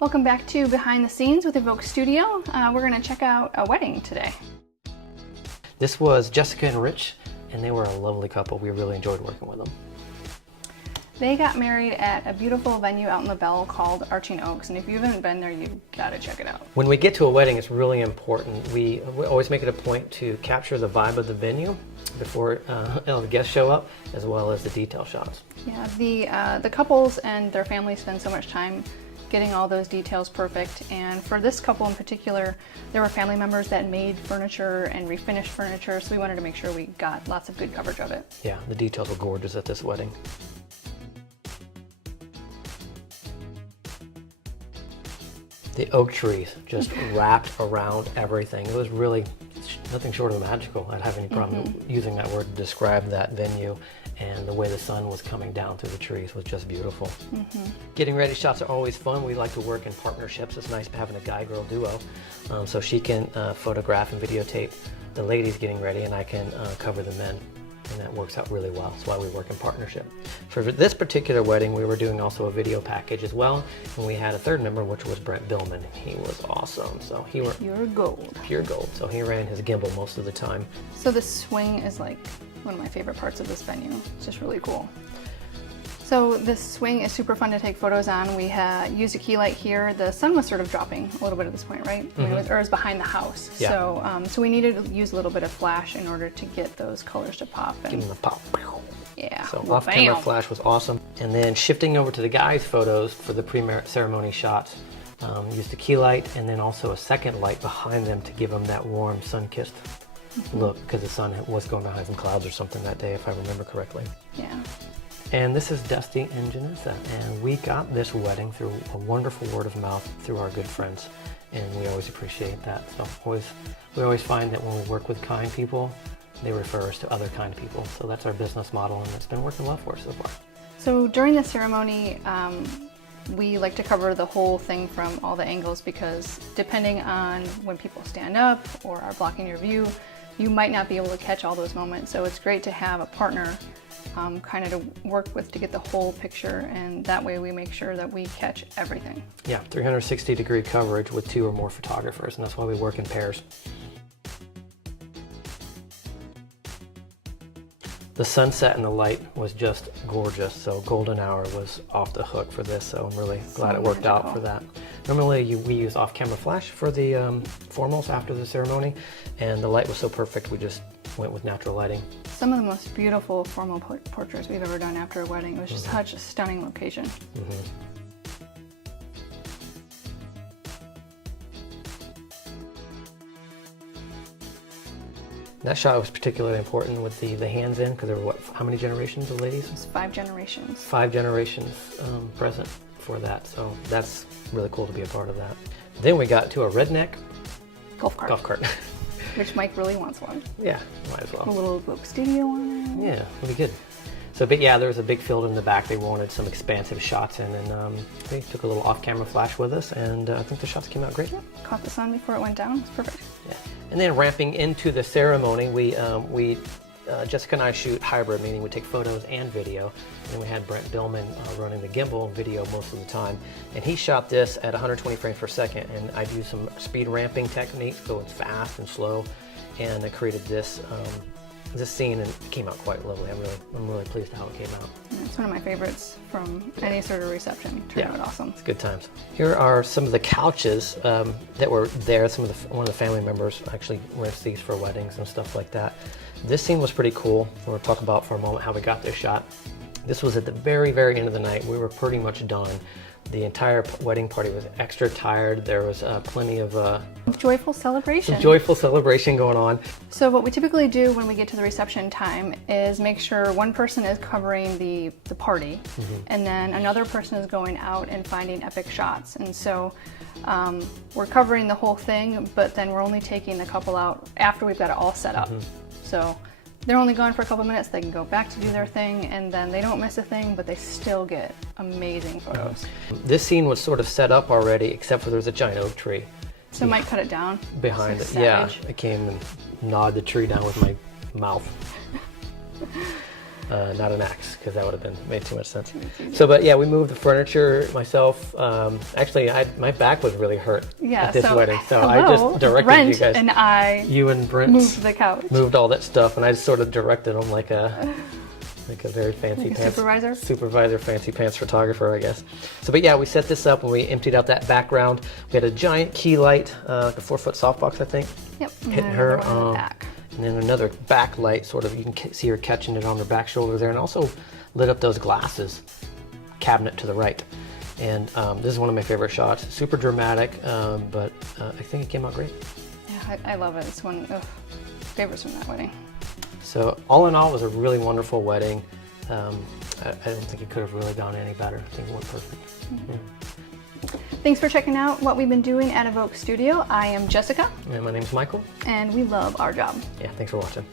Welcome back to Behind the Scenes with Evoke Studio. We're going to check out a wedding today. This was Jessica and Rich, and they were a lovely couple. We really enjoyed working with them. They got married at a beautiful venue out in LaBelle called Arching Oaks, and if you haven't been there, you gotta check it out. When we get to a wedding, it's really important. We always make it a point to capture the vibe of the venue before the guests show up, as well as the detail shots. Yeah, the couples and their families spend so much time getting all those details perfect, and for this couple in particular, there were family members that made furniture and refinished furniture, so we wanted to make sure we got lots of good coverage of it. Yeah, the details were gorgeous at this wedding. The oak trees just wrapped around everything. It was really nothing short of magical. I don't have any problem using that word to describe that venue, and the way the sun was coming down through the trees was just beautiful. Getting ready shots are always fun. We like to work in partnerships. It's nice having a guy-girl duo. So she can photograph and videotape the ladies getting ready, and I can cover the men. And that works out really well. That's why we work in partnership. For this particular wedding, we were doing also a video package as well, and we had a third member, which was Brent Billman. He was awesome. So he were pure gold. Pure gold. So he ran his gimbal most of the time. So the swing is like one of my favorite parts of this venue. It's just really cool. So this swing is super fun to take photos on. We used a key light here. The sun was sort of dropping a little bit at this point, right? I mean, it was behind the house. Yeah. So we needed to use a little bit of flash in order to get those colors to pop. Give them a pop. Yeah. So off-camera flash was awesome. And then shifting over to the guys' photos for the pre-ceremony shots, used a key light and then also a second light behind them to give them that warm sun-kissed look, because the sun was going behind some clouds or something that day, if I remember correctly. Yeah. And this is Dusty and Janessa, and we got this wedding through a wonderful word of mouth through our good friends, and we always appreciate that. So we always find that when we work with kind people, they refer us to other kind people. So that's our business model, and it's been working well for us so far. So during the ceremony, we like to cover the whole thing from all the angles, because depending on when people stand up or are blocking your view, you might not be able to catch all those moments. So it's great to have a partner kind of to work with to get the whole picture, and that way we make sure that we catch everything. Yeah, 360-degree coverage with 2 or more photographers, and that's why we work in pairs. The sunset and the light was just gorgeous, so golden hour was off the hook for this, so I'm really glad it worked out for that. Normally we use off-camera flash for the formals after the ceremony, and the light was so perfect we just went with natural lighting. Some of the most beautiful formal portraits we've ever done after a wedding. It was just such a stunning location. That shot was particularly important with the hands in, because there were, how many generations of ladies? It was 5 generations. 5 generations present for that, so that's really cool to be a part of that. Then we got to a redneck golf cart. Which Mike really wants one. Yeah, might as well. A little Evoke Studio on it. Yeah, it'll be good. So, but yeah, there was a big field in the back. They wanted some expansive shots in, and they took a little off-camera flash with us, and I think the shots came out great. Yeah, caught the sun before it went down. It's perfect. Yeah, and then ramping into the ceremony, Jessica and I shoot hybrid, meaning we take photos and video, and we had Brent Billman running the gimbal and video most of the time, and he shot this at 120 frames per second, and I'd use some speed ramping techniques, going fast and slow, and I created this scene, and it came out quite lovely. I'm really pleased how it came out. Yeah, it's one of my favorites from any sort of reception. Turned out awesome. It's good times. Here are some of the couches that were there. One of the family members actually rents these for weddings and stuff like that. This scene was pretty cool. We'll talk about for a moment how we got this shot. This was at the very, very end of the night. We were pretty much done. The entire wedding party was extra tired. There was plenty of joyful celebration. Some joyful celebration going on. So what we typically do when we get to the reception time is make sure one person is covering the party, and then another person is going out and finding epic shots. And so we're covering the whole thing, but then we're only taking the couple out after we've got it all set up. So they're only gone for a couple minutes. They can go back to do their thing, and then they don't miss a thing, but they still get amazing photos. This scene was sort of set up already, except for there's a giant oak tree. So Mike cut it down. Behind it, yeah. I came and gnawed the tree down with my mouth. not an axe, because that would have been made too much sense. So, but yeah, we moved the furniture myself. Actually, my back was really hurt at this wedding, so I just directed Brent you guys. and you and Brent moved the couch, moved all that stuff, and I just sort of directed them like a very fancy pants supervisor, fancy pants photographer, I guess. So, but yeah, we set this up and we emptied out that background. We had a giant key light, like a 4-foot softbox, I think. Yep. Hitting her. Back. And then another backlight, sort of, you can see her catching it on her back shoulder there, and also lit up those glasses cabinet to the right. And this is one of my favorite shots. Super dramatic, but I think it came out great. Yeah, I love it. It's one of favorites from that wedding. So all in all, it was a really wonderful wedding. I don't think it could have really gone any better. I think it went perfect. Mm-hmm. Yeah. Thanks for checking out what we've been doing at Evoke Studio. I am Jessica. And my name's Michael. And we love our job. Yeah, thanks for watching.